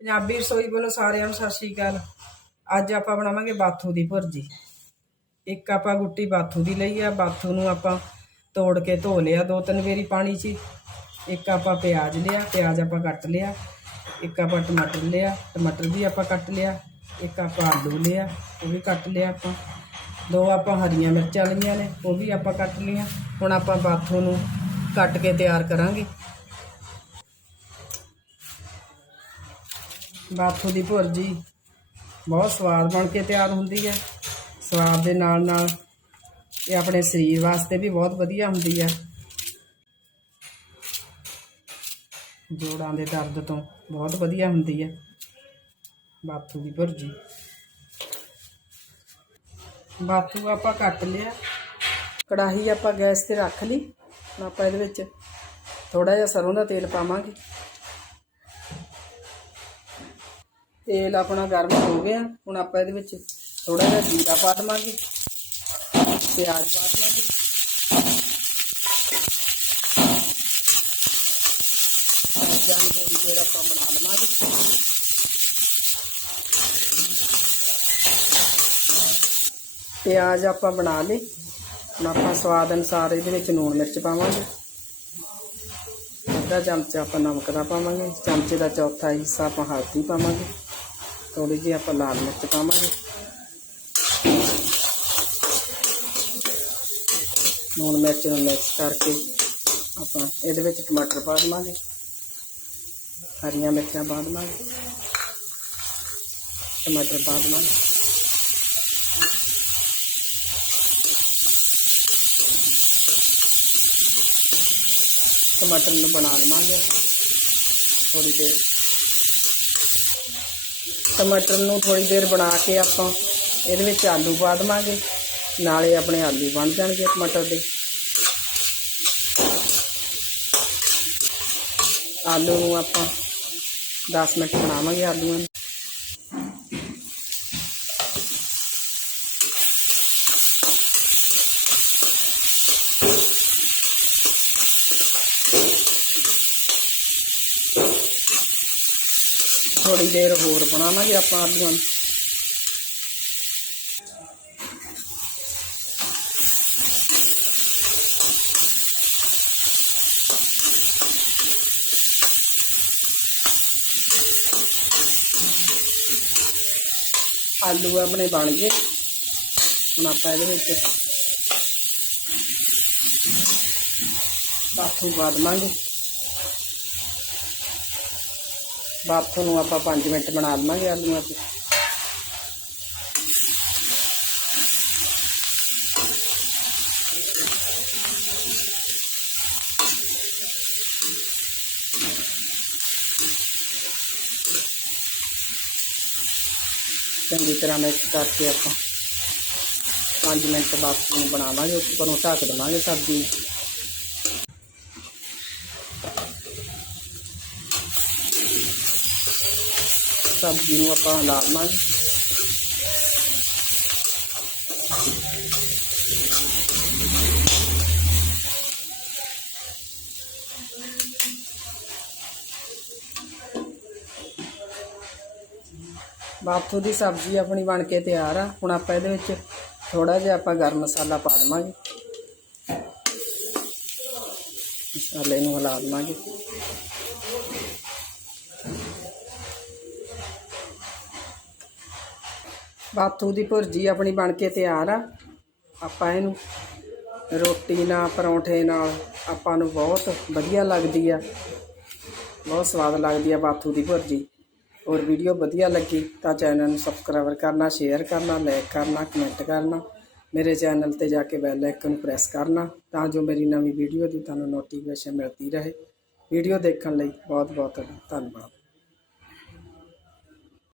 ਪੰਜਾਬੀ ਰਸੋਈ ਵੱਲੋਂ ਸਾਰਿਆਂ ਨੂੰ ਸਤਿ ਸ਼੍ਰੀ ਅਕਾਲ। ਅੱਜ ਆਪਾਂ ਬਣਾਵਾਂਗੇ ਬਾਥੂ ਦੀ ਭੁਰਜੀ। ਇੱਕ ਆਪਾਂ ਗੁੱਟੀ ਬਾਥੂ ਦੀ ਲਈ ਆ। ਬਾਥੂ ਨੂੰ ਆਪਾਂ ਤੋੜ ਕੇ ਧੋ ਲਿਆ, ਦੋ ਤਿੰਨ ਵਾਰੀ ਪਾਣੀ 'ਚ ਹੀ। ਇੱਕ ਆਪਾਂ ਪਿਆਜ਼ ਲਿਆ, ਪਿਆਜ਼ ਆਪਾਂ ਕੱਟ ਲਿਆ। ਇੱਕ ਆਪਾਂ ਟਮਾਟਰ ਲਿਆ, ਟਮਾਟਰ ਵੀ ਆਪਾਂ ਕੱਟ ਲਿਆ। ਇੱਕ ਆਪਾਂ ਆਲੂ ਲਿਆ, ਉਹ ਵੀ ਕੱਟ ਲਿਆ ਆਪਾਂ। ਦੋ ਆਪਾਂ ਹਰੀਆਂ ਮਿਰਚਾਂ ਲਈਆਂ ਨੇ, ਉਹ ਵੀ ਆਪਾਂ ਕੱਟ ਲਈਆਂ। ਹੁਣ ਆਪਾਂ ਬਾਥੂ ਨੂੰ ਕੱਟ ਕੇ ਤਿਆਰ ਕਰਾਂਗੇ। ਬਾਥੂ ਦੀ ਭੁਰਜੀ ਬਹੁਤ ਸਵਾਦ ਬਣ ਕੇ ਤਿਆਰ ਹੁੰਦੀ ਹੈ। ਸਵਾਦ ਦੇ ਨਾਲ ਨਾਲ ਇਹ ਆਪਣੇ ਸਰੀਰ ਵਾਸਤੇ ਵੀ ਬਹੁਤ ਵਧੀਆ ਹੁੰਦੀ ਹੈ। ਜੋੜਾਂ ਦੇ ਦਰਦ ਤੋਂ ਬਹੁਤ ਵਧੀਆ ਹੁੰਦੀ ਹੈ। ਬਾਥੂ ਦੀ ਭੁਰਜੀ ਬਾਥੂ ਆਪਾਂ ਕੱਟ ਲਿਆ। ਕੜਾਹੀ ਆਪਾਂ ਗੈਸ ਤੇ ਰੱਖ ਲਈ। ਆਪਾਂ ਇਹਦੇ ਵਿੱਚ ਥੋੜਾ ਜਿਹਾ ਸਰੋਂ ਦਾ ਤੇਲ ਪਾਵਾਂਗੇ। ਤੇਲ ਆਪਣਾ ਗਰਮ ਹੋ ਗਿਆ। ਹੁਣ ਆਪਾਂ ਇਹਦੇ ਵਿੱਚ ਥੋੜਾ ਜਿਹਾ ਜੀਰਾ ਪਾ ਦੇਵਾਂਗੇ। ਪਿਆਜ਼ ਪਾ ਦੇਵਾਂਗੇ। ਪਿਆਜ਼ਾਂ ਨੂੰ ਥੋੜੀ ਦੇਰ ਆਪਾਂ ਬਣਾ ਲਵਾਂਗੇ। ਪਿਆਜ਼ ਆਪਾਂ ਬਣਾ ਲਏ। ਹੁਣ ਆਪਾਂ ਸਵਾਦ ਅਨੁਸਾਰ ਇਹਦੇ ਵਿੱਚ ਲੂਣ ਮਿਰਚ ਪਾਵਾਂਗੇ। ਅੱਧਾ ਚਮਚਾ ਆਪਾਂ ਨਮਕ ਦਾ ਪਾਵਾਂਗੇ। ਚਮਚੇ ਦਾ ਚੌਥਾ ਹਿੱਸਾ ਆਪਾਂ ਹਲਦੀ ਪਾਵਾਂਗੇ। ਥੋੜੀ ਜਿਹੀ ਆਪਾਂ ਲਾਲ ਮਿਰਚ ਪਾਵਾਂਗੇ। ਲੂਣ ਮਿਰਚ ਨੂੰ ਮਿਕਸ ਕਰਕੇ ਆਪਾਂ ਇਹਦੇ ਵਿੱਚ ਟਮਾਟਰ ਪਾ ਦੇਵਾਂਗੇ। ਹਰੀਆਂ ਮਿਰਚਾਂ ਪਾ ਦੇਵਾਂਗੇ। ਟਮਾਟਰ ਪਾ ਦੇਵਾਂਗੇ। ਟਮਾਟਰ ਨੂੰ ਬਣਾ ਲਵਾਂਗੇ। ਥੋੜੀ ਦੇਰ ਟਮਾਟਰ ਨੂੰ ਥੋੜੀ ਦੇਰ ਬਣਾ ਕੇ ਆਪਾਂ ਇਹਦੇ ਵਿੱਚ ਆਲੂ ਪਾ ਦੇਵਾਂਗੇ। ਨਾਲੇ ਆਪਣੇ ਆਲੂ ਬਣ ਜਾਣਗੇ ਟਮਾਟਰ ਦੇ। ਆਲੂ ਨੂੰ ਆਪਾਂ 10 ਮਿੰਟ ਬਣਾਵਾਂਗੇ ਆਲੂਆਂ ਨੂੰ। ਥੋੜੀ ਦੇਰ ਹੋਰ ਬਣਾਵਾਂਗੇ ਆਪਾਂ ਆਲੂਆਂ ਨੂੰ ਆਲੂ ਆਪਣੇ ਬਣ ਗਏ ਹੁਣ ਆਪਾਂ ਇਹਦੇ ਵਿੱਚ ਬਾਥੂ ਪਾ ਦੇਵਾਂਗੇ ਬਾਥੂ ਨੂੰ ਆਪਾਂ 5 ਮਿੰਟ ਬਣਾ ਲਵਾਂਗੇ ਆਲੂਆਂ 'ਚ ਚੰਗੀ ਤਰ੍ਹਾਂ ਮਿਕਸ ਕਰਕੇ ਆਪਾਂ 5 ਮਿੰਟ ਬਾਥੂ ਨੂੰ ਬਣਾਵਾਂਗੇ ਉੱਪਰੋਂ ਢੱਕ ਦੇਵਾਂਗੇ ਸਬਜ਼ੀ। ਸਬਜ਼ੀ ਨੂੰ ਆਪਾਂ ਲਾ ਲਵਾਂਗੇ ਬਾਥੂ ਦੀ ਸਬਜ਼ੀ ਆਪਣੀ ਬਣ ਕੇ ਤਿਆਰ ਆ। ਹੁਣ ਆਪਾਂ ਇਹਦੇ ਵਿੱਚ ਥੋੜਾ ਜਿਹਾ ਆਪਾਂ ਗਰਮ ਮਸਾਲਾ ਪਾ ਦੇਵਾਂਗੇ। ਮਸਾਲੇ ਨੂੰ ਹਿਲਾ ਦੇਵਾਂਗੇ। ਬਾਥੂ ਦੀ ਭੁਰਜੀ ਆਪਣੀ ਬਣ ਕੇ ਤਿਆਰ ਆ। ਆਪਾਂ ਇਹਨੂੰ ਰੋਟੀ ਨਾਲ, ਪਰੌਂਠੇ ਨਾਲ ਆਪਾਂ ਨੂੰ ਬਹੁਤ ਵਧੀਆ ਲੱਗਦੀ ਆ। ਬਹੁਤ ਸਵਾਦ ਲੱਗਦੀ ਆ ਬਾਥੂ ਦੀ ਭੁਰਜੀ। ਔਰ ਵੀਡੀਓ ਵਧੀਆ ਲੱਗੀ ਤਾਂ ਚੈਨਲ ਨੂੰ ਸਬਸਕ੍ਰਾਈਬ ਕਰਨਾ, ਸ਼ੇਅਰ ਕਰਨਾ ਲਾਈਕ ਕਰਨਾ ਕਮੈਂਟ ਕਰਨਾ। ਮੇਰੇ ਚੈਨਲ ਤੇ ਜਾ ਕੇ ਬੈਲ ਆਈਕਨ ਨੂੰ ਪ੍ਰੈਸ ਕਰਨਾ ਤਾਂ ਜੋ ਮੇਰੀ ਨਵੀਂ ਵੀਡੀਓ ਦੀ ਤੁਹਾਨੂੰ ਨੋਟੀਫਿਕੇਸ਼ਨ ਮਿਲਦੀ ਰਹੇ। ਵੀਡੀਓ ਦੇਖਣ ਲਈ ਬਹੁਤ ਬਹੁਤ ਧੰਨਵਾਦ।